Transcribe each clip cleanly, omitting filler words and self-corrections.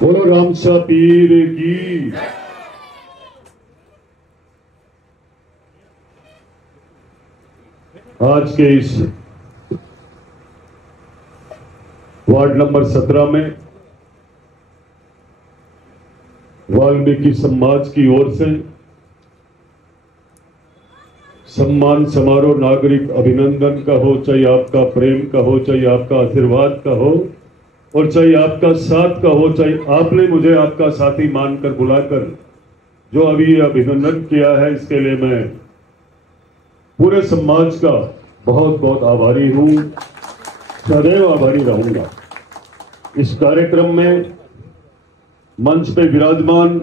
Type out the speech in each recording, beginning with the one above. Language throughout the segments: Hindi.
बोलो रामसा पीर की। आज के इस वार्ड नंबर 17 में वाल्मीकि समाज की ओर से सम्मान समारोह, नागरिक अभिनंदन का हो, चाहे आपका प्रेम का हो, चाहे आपका आशीर्वाद का हो, और चाहे आपका साथ का हो, चाहे आपने मुझे आपका साथी मानकर बुलाकर जो अभी अभिनंदन किया है, इसके लिए मैं पूरे समाज का बहुत बहुत आभारी हूं, सदैव आभारी रहूंगा। इस कार्यक्रम में मंच पे विराजमान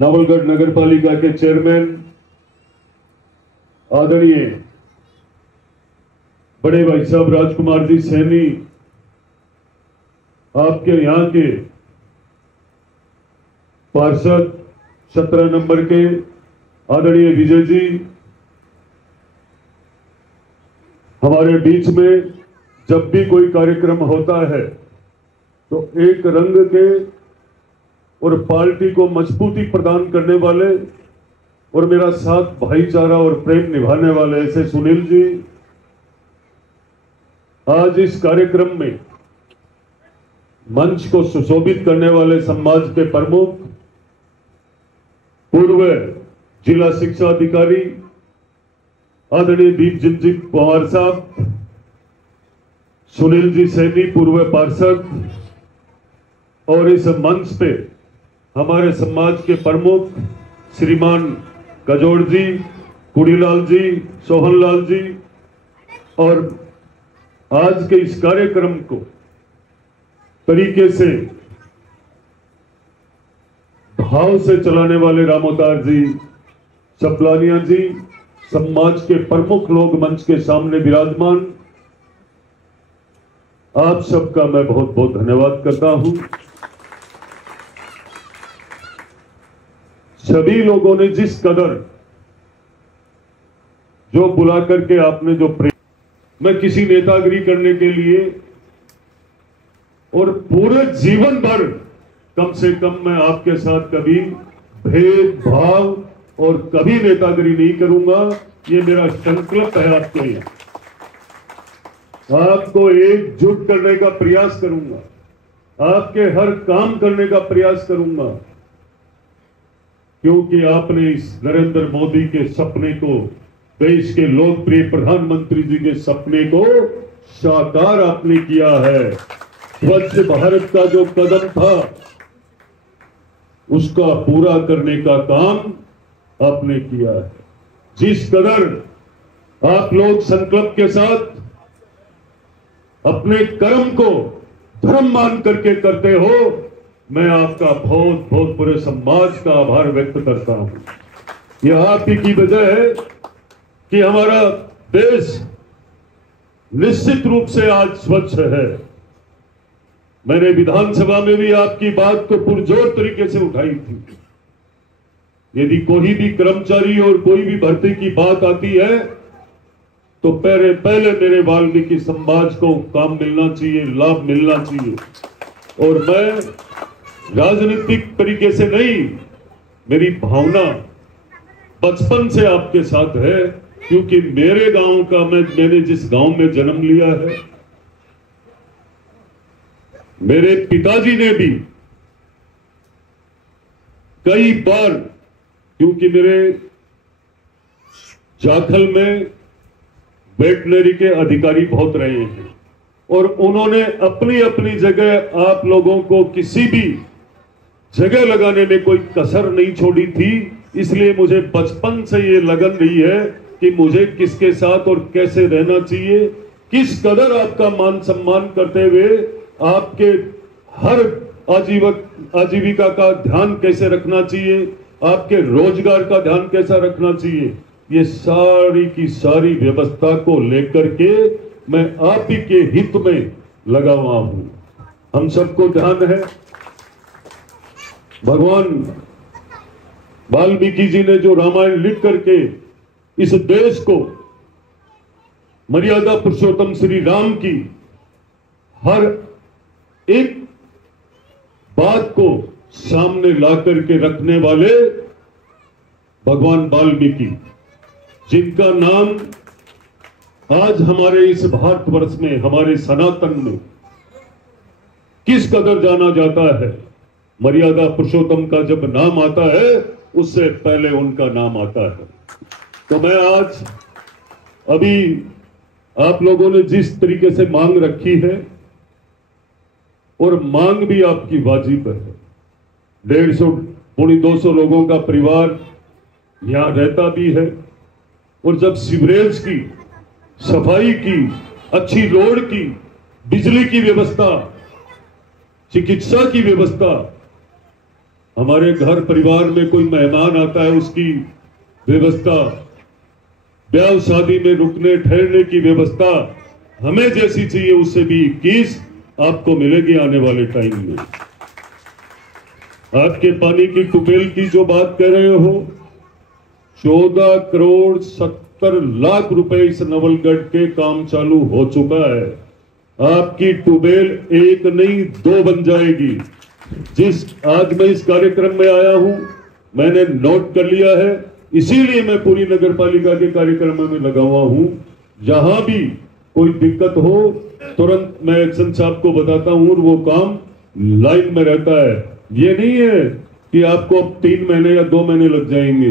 नवलगढ़ नगर पालिका के चेयरमैन आदरणीय बड़े भाई साहब राजकुमार जी सैनी, आपके यहां के पार्षद 17 नंबर के आदरणीय विजय जी, हमारे बीच में जब भी कोई कार्यक्रम होता है तो एक रंग के और पार्टी को मजबूती प्रदान करने वाले और मेरा साथ, भाईचारा और प्रेम निभाने वाले ऐसे सुनील जी, आज इस कार्यक्रम में मंच को सुशोभित करने वाले समाज के प्रमुख पूर्व जिला शिक्षा अधिकारी आदरणीय दीपचंद जी पवार साहब, सुनील जी सैनी पूर्व पार्षद, और इस मंच पे हमारे समाज के प्रमुख श्रीमान गजोड़ जी, कुड़ीलाल जी, सोहनलाल जी, और आज के इस कार्यक्रम को तरीके से भाव से चलाने वाले रामोदार जी, चपलानिया जी, समाज के प्रमुख लोग मंच के सामने विराजमान, आप सबका मैं बहुत बहुत धन्यवाद करता हूं। सभी लोगों ने जिस कदर जो बुला करके आपने जो प्रेम, मैं किसी नेतागिरी करने के लिए और पूरे जीवन भर कम से कम मैं आपके साथ कभी भेदभाव और कभी नेतागिरी नहीं करूंगा। ये मेरा संकल्प है आपके लिए। आपको एकजुट करने का प्रयास करूंगा, आपके हर काम करने का प्रयास करूंगा, क्योंकि आपने इस नरेंद्र मोदी के सपने को, देश के लोकप्रिय प्रधानमंत्री जी के सपने को साकार आपने किया है। स्वच्छ भारत का जो कदम था उसका पूरा करने का काम आपने किया है। जिस कदर आप लोग संकल्प के साथ अपने कर्म को धर्म मान करके करते हो, मैं आपका बहुत बहुत पूरे समाज का आभार व्यक्त करता हूं। यह आप ही की वजह है कि हमारा देश निश्चित रूप से आज स्वच्छ है। मैंने विधानसभा में भी आपकी बात को पुरजोर तरीके से उठाई थी। यदि कोई भी कर्मचारी और कोई भी भर्ती की बात आती है तो पहले मेरे वाल्मीकि समाज को काम मिलना चाहिए, लाभ मिलना चाहिए। और मैं राजनीतिक तरीके से नहीं, मेरी भावना बचपन से आपके साथ है, क्योंकि मेरे गांव का मैंने जिस गांव में जन्म लिया है, मेरे पिताजी ने भी कई बार, क्योंकि मेरे जाखल में वेटनरी के अधिकारी बहुत रहे हैं और उन्होंने अपनी अपनी जगह आप लोगों को किसी भी जगह लगाने में कोई कसर नहीं छोड़ी थी। इसलिए मुझे बचपन से ये लगन रही है कि मुझे किसके साथ और कैसे रहना चाहिए, किस कदर आपका मान सम्मान करते हुए आपके हर आजीविका का ध्यान कैसे रखना चाहिए, आपके रोजगार का ध्यान कैसा रखना चाहिए, ये सारी की सारी व्यवस्था को लेकर के मैं आप ही के हित में लगा हुआ हूं। हम सबको ध्यान है, भगवान वाल्मीकि जी ने जो रामायण लिख करके इस देश को मर्यादा पुरुषोत्तम श्री राम की हर एक बात को सामने ला करके रखने वाले भगवान वाल्मीकि, जिनका नाम आज हमारे इस भारतवर्ष में, हमारे सनातन में किस कदर जाना जाता है। मर्यादा पुरुषोत्तम का जब नाम आता है उससे पहले उनका नाम आता है। तो मैं आज अभी आप लोगों ने जिस तरीके से मांग रखी है, और मांग भी आपकी वाजिब है, 150 पौने 200 लोगों का परिवार यहां रहता भी है, और जब सीवरेज की सफाई की, अच्छी रोड की, बिजली की व्यवस्था, चिकित्सा की व्यवस्था, हमारे घर परिवार में कोई मेहमान आता है उसकी व्यवस्था, ब्याह शादी में रुकने ठहरने की व्यवस्था हमें जैसी चाहिए उससे भी 21 आपको मिलेगी आने वाले टाइम में। आपके पानी की टूबेल की जो बात कर रहे हो, 14 करोड़ 70 लाख रुपए इस नवलगढ़ के काम चालू हो चुका है। आपकी टूबेल एक नहीं 2 बन जाएगी। जिस आज मैं इस कार्यक्रम में आया हूं, मैंने नोट कर लिया है, इसीलिए मैं पूरी नगर पालिका के कार्यक्रम में लगा हुआ हूं। जहां भी कोई दिक्कत हो तुरंत मैं एक्शन साहब को बताता हूं और वो काम लाइन में रहता है। ये नहीं है कि आपको 3 महीने या 2 महीने लग जाएंगे।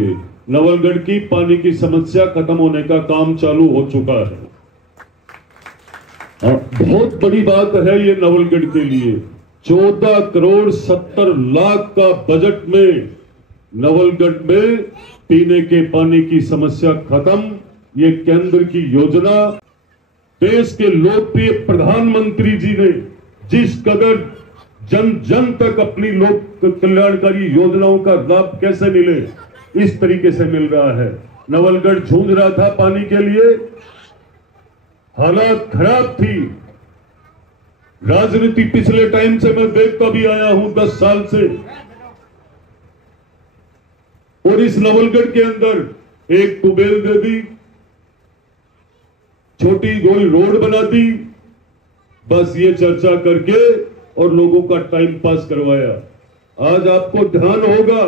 नवलगढ़ की पानी की समस्या खत्म होने का काम चालू हो चुका है। बहुत बड़ी बात है ये नवलगढ़ के लिए। 14 करोड़ 70 लाख का बजट में नवलगढ़ में पीने के पानी की समस्या खत्म। ये केंद्र की योजना, देश के लोकप्रिय प्रधानमंत्री जी ने जिस कदर जन जन तक अपनी लोक कल्याणकारी योजनाओं का लाभ कैसे मिले, इस तरीके से मिल रहा है। नवलगढ़ जूझ रहा था पानी के लिए, हालात खराब थी। राजनीति पिछले टाइम से मैं देखता भी आया हूं 10 साल से, और इस नवलगढ़ के अंदर एक टूबेल दे दी, छोटी गोल रोड बना दी, बस ये चर्चा करके और लोगों का टाइम पास करवाया। आज आपको ध्यान होगा,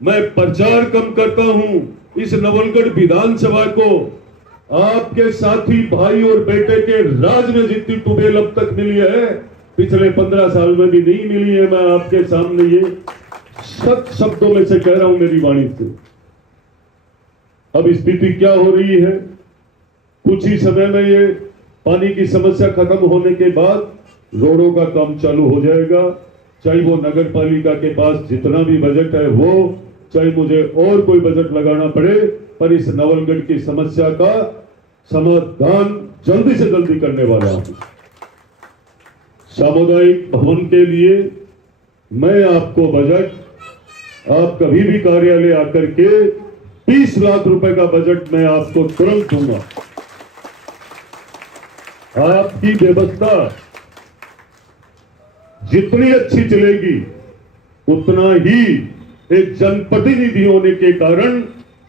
मैं प्रचार कम करता हूं। इस नवलगढ़ विधानसभा को आपके साथी भाई और बेटे के राज में जितनी टूबेल अब तक मिली है, पिछले 15 साल में भी नहीं मिली है। मैं आपके सामने ये सच शब्दों में से कह रहा हूं मेरी वाणी से। अब स्थिति क्या हो रही है, कुछ ही समय में ये पानी की समस्या खत्म होने के बाद रोडों का काम चालू हो जाएगा। चाहे वो नगर पालिका के पास जितना भी बजट है वो, चाहे मुझे और कोई बजट लगाना पड़े, पर इस नवलगढ़ की समस्या का समाधान जल्दी से जल्दी करने वाला हूं। सामुदायिक भवन के लिए मैं आपको बजट, आप कभी भी कार्यालय आकर के 30 लाख रुपए का बजट मैं आपको तुरंत दूंगा। आपकी व्यवस्था जितनी अच्छी चलेगी उतना ही एक जनप्रतिनिधि होने के कारण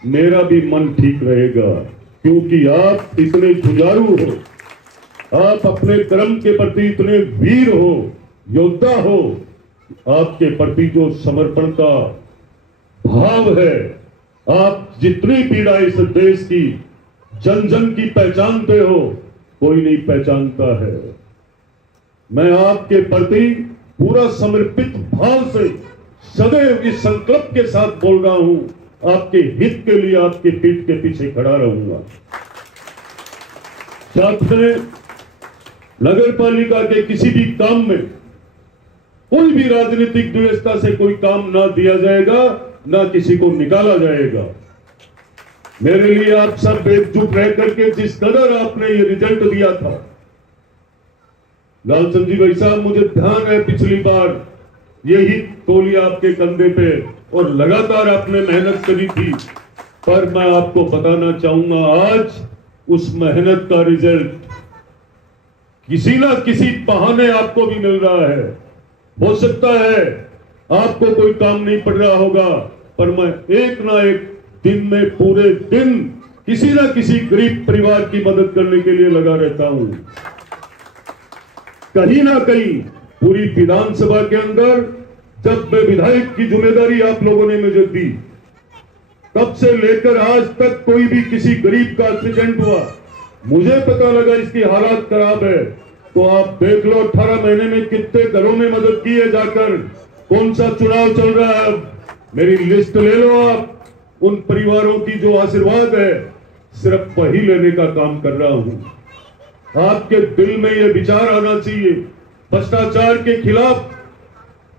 मेरा भी मन ठीक रहेगा, क्योंकि आप इतने जुझारू हो, आप अपने कर्म के प्रति इतने वीर हो, योद्धा हो। आपके प्रति जो समर्पण का भाव है, आप जितनी पीड़ा इस देश की जन जन की पहचानते हो, कोई नहीं पहचानता है। मैं आपके प्रति पूरा समर्पित भाव से सदैव इस संकल्प के साथ बोल रहा हूं, आपके हित के लिए आपके पीठ के पीछे खड़ा रहूंगा। साथ में नगर पालिका के किसी भी काम में कोई भी राजनीतिक व्यवस्था से कोई काम ना दिया जाएगा, ना किसी को निकाला जाएगा। मेरे लिए आप सब एकजुट रह करके जिस कदर आपने ये रिजल्ट दिया था, लालचंद जी भाई साहब, मुझे ध्यान है पिछली बार यही तौलिया आपके कंधे पे और लगातार आपने मेहनत करी थी, पर मैं आपको बताना चाहूंगा आज उस मेहनत का रिजल्ट किसी ना किसी बहाने आपको भी मिल रहा है। हो सकता है आपको कोई काम नहीं पड़ रहा होगा, पर मैं एक ना एक दिन में पूरे दिन किसी ना किसी गरीब परिवार की मदद करने के लिए लगा रहता हूं। कहीं ना कहीं पूरी विधानसभा के अंदर जब मैं विधायक की जिम्मेदारी आप लोगों ने मुझे दी, तब से लेकर आज तक कोई भी किसी गरीब का एक्सीडेंट हुआ, मुझे पता लगा इसकी हालात खराब है, तो आप देख लो 18 महीने में कितने घरों में मदद की है जाकर। कौन सा चुनाव चल रहा है, अब मेरी लिस्ट ले लो आप। उन परिवारों की जो आशीर्वाद है सिर्फ वही लेने का काम कर रहा हूं। आपके दिल में ये विचार आना चाहिए, भ्रष्टाचार के खिलाफ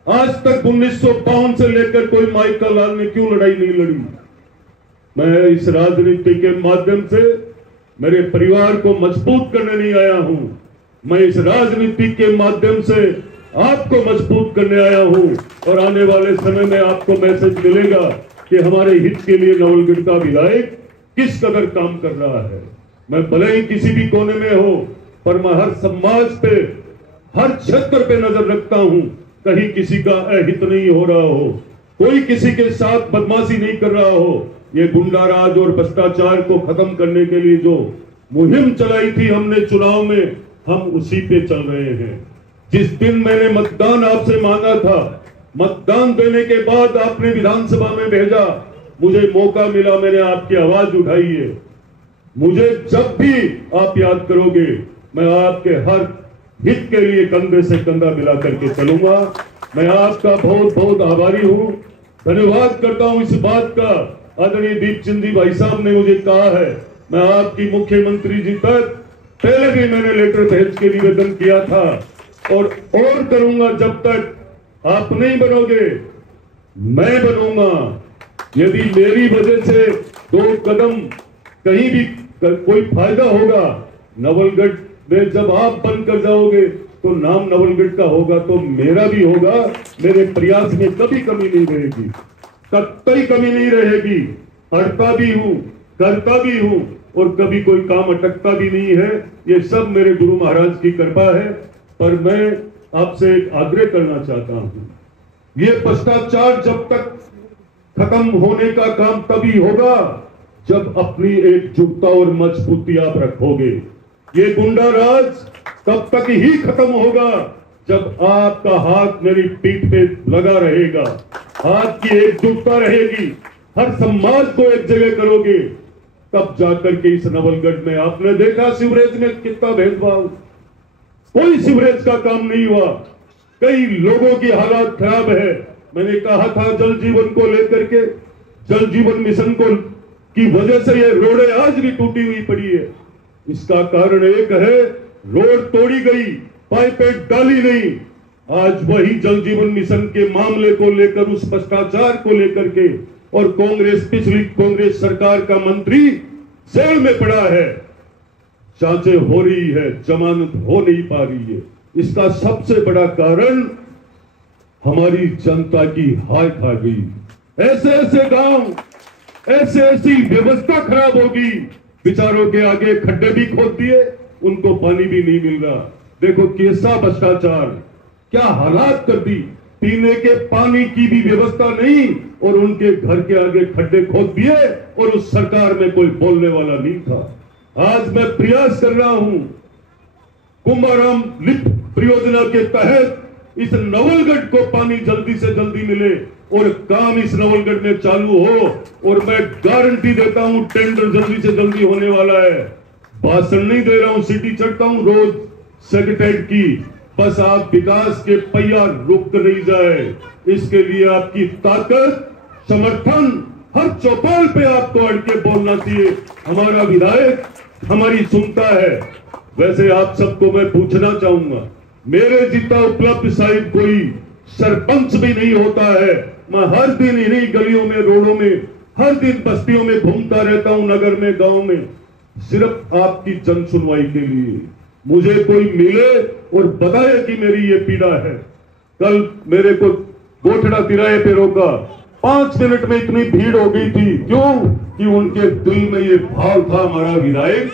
आज तक 1952 से लेकर कोई माइकल लाल ने क्यों लड़ाई नहीं लड़ी। मैं इस राजनीति के माध्यम से मेरे परिवार को मजबूत करने नहीं आया हूं, मैं इस राजनीति के माध्यम से आपको मजबूत करने आया हूं। और आने वाले समय में आपको मैसेज मिलेगा कि हमारे हित के लिए नवलगढ़ का विधायक किस कदर काम कर रहा है। मैं भले ही किसी भी कोने में हो, पर मैं हर समाज पे, हर क्षेत्र पे नजर रखता हूं, कहीं किसी का अहित नहीं हो रहा हो, कोई किसी के साथ बदमाशी नहीं कर रहा हो। ये गुंडाराज और भ्रष्टाचार को खत्म करने के लिए जो मुहिम चलाई थी हमने चुनाव में, हम उसी पे चल रहे हैं। जिस दिन मैंने मतदान आपसे मांगा था, मतदान देने के बाद आपने विधानसभा में भेजा, मुझे मौका मिला, मैंने आपकी आवाज उठाई है। मुझे जब भी आप याद करोगे, मैं आपके हर हित के लिए कंधे से कंधा मिला करके चलूंगा। मैं आपका बहुत बहुत आभारी हूं, धन्यवाद करता हूं इस बात का। आदरणीय दीपचंद जी भाई साहब ने मुझे कहा है, मैं आपकी मुख्यमंत्री जी तक पहले भी मैंने लेटर भेज के निवेदन किया था और करूंगा जब तक आप नहीं बनोगे, मैं बनूंगा। यदि मेरी वजह से 2 कदम कहीं भी कोई फायदा होगा, नवलगढ़ में जब आप बनकर जाओगे तो नाम नवलगढ़ का होगा तो मेरा भी होगा। मेरे प्रयास में कभी कमी नहीं रहेगी, कतई कमी नहीं रहेगी। पढ़ता भी हूं, करता भी हूं और कभी कोई काम अटकता भी नहीं है। ये सब मेरे गुरु महाराज की कृपा है। पर मैं आपसे एक आग्रह करना चाहता हूं, ये भ्रष्टाचार जब तक खत्म होने का काम तभी होगा जब अपनी एकजुटता और मजबूती आप रखोगे। ये गुंडा राज तब तक ही खत्म होगा जब आपका हाथ मेरी पीठ पे लगा रहेगा, आपकी एकजुटता रहेगी, हर समाज को एक जगह करोगे, तब जाकर के इस नवलगढ़ में आपने देखा सीवरेज में कितना भेदभाव, कोई सीवरेज का काम नहीं हुआ, कई लोगों की हालत खराब है। मैंने कहा था जल जीवन को लेकर के, जल जीवन मिशन को की वजह से ये रोडें आज भी टूटी हुई पड़ी है। इसका कारण एक है, रोड तोड़ी गई, पाइपें डाली नहीं। आज वही जल जीवन मिशन के मामले को लेकर, उस भ्रष्टाचार को लेकर के, और पिछली कांग्रेस सरकार का मंत्री जेल में पड़ा है, जांचें हो रही है, जमानत हो नहीं पा रही है। इसका सबसे बड़ा कारण हमारी जनता की हाय खा गई। ऐसे ऐसे गांव, ऐसी व्यवस्था खराब होगी, बेचारों के आगे खड्डे भी खोद दिए, उनको पानी भी नहीं मिल रहा। देखो कैसा भ्रष्टाचार, क्या हालात कर दी, पीने के पानी की भी व्यवस्था नहीं और उनके घर के आगे खड्डे खोद दिए और उस सरकार में कोई बोलने वाला नहीं था। आज मैं प्रयास कर रहा हूं, कुंभाराम लिफ्ट परियोजना के तहत इस नवलगढ़ को पानी जल्दी से जल्दी मिले और काम इस नवलगढ़ में चालू हो। और मैं गारंटी देता हूं टेंडर जल्दी से जल्दी होने वाला है। भाषण नहीं दे रहा हूं, सिटी चढ़ता हूं रोज सेक्रेटरीट की, बस आप विकास के पहिया रुक नहीं जाए, इसके लिए आपकी ताकत, समर्थन हर चौपाल पे आपको अड़ के बोलना चाहिए। हमारा विधायक हमारी सुनता है। वैसे आप सबको मैं पूछना चाहूंगा, मेरे जितना उपलब्ध शायद कोई सरपंच भी नहीं होता है। मैं हर दिन इन्हीं गलियों में, रोडों में, हर दिन बस्तियों में घूमता रहता हूं, नगर में, गांव में, सिर्फ आपकी जन सुनवाई के लिए। मुझे कोई मिले और बताए कि मेरी ये पीड़ा है। कल मेरे को गोठड़ा तिराहे पे रोका, 5 मिनट में इतनी भीड़ हो गई थी। क्यों? कि उनके दिल में ये भाव था, हमारा विधायक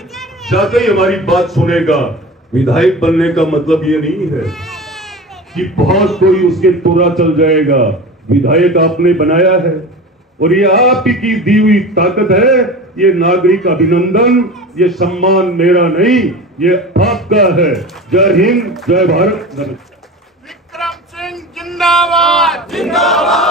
जाते ही हमारी बात सुनेगा। विधायक बनने का मतलब ये नहीं है कि बहुत कोई उसके तोड़ा चल जाएगा। विधायक आपने बनाया है और ये आप की दी हुई ताकत है। ये नागरिक अभिनंदन, ये सम्मान मेरा नहीं, ये आपका है। जय हिंद, जय भारत, नमस्कार। जिंदाबाद जिंदाबाद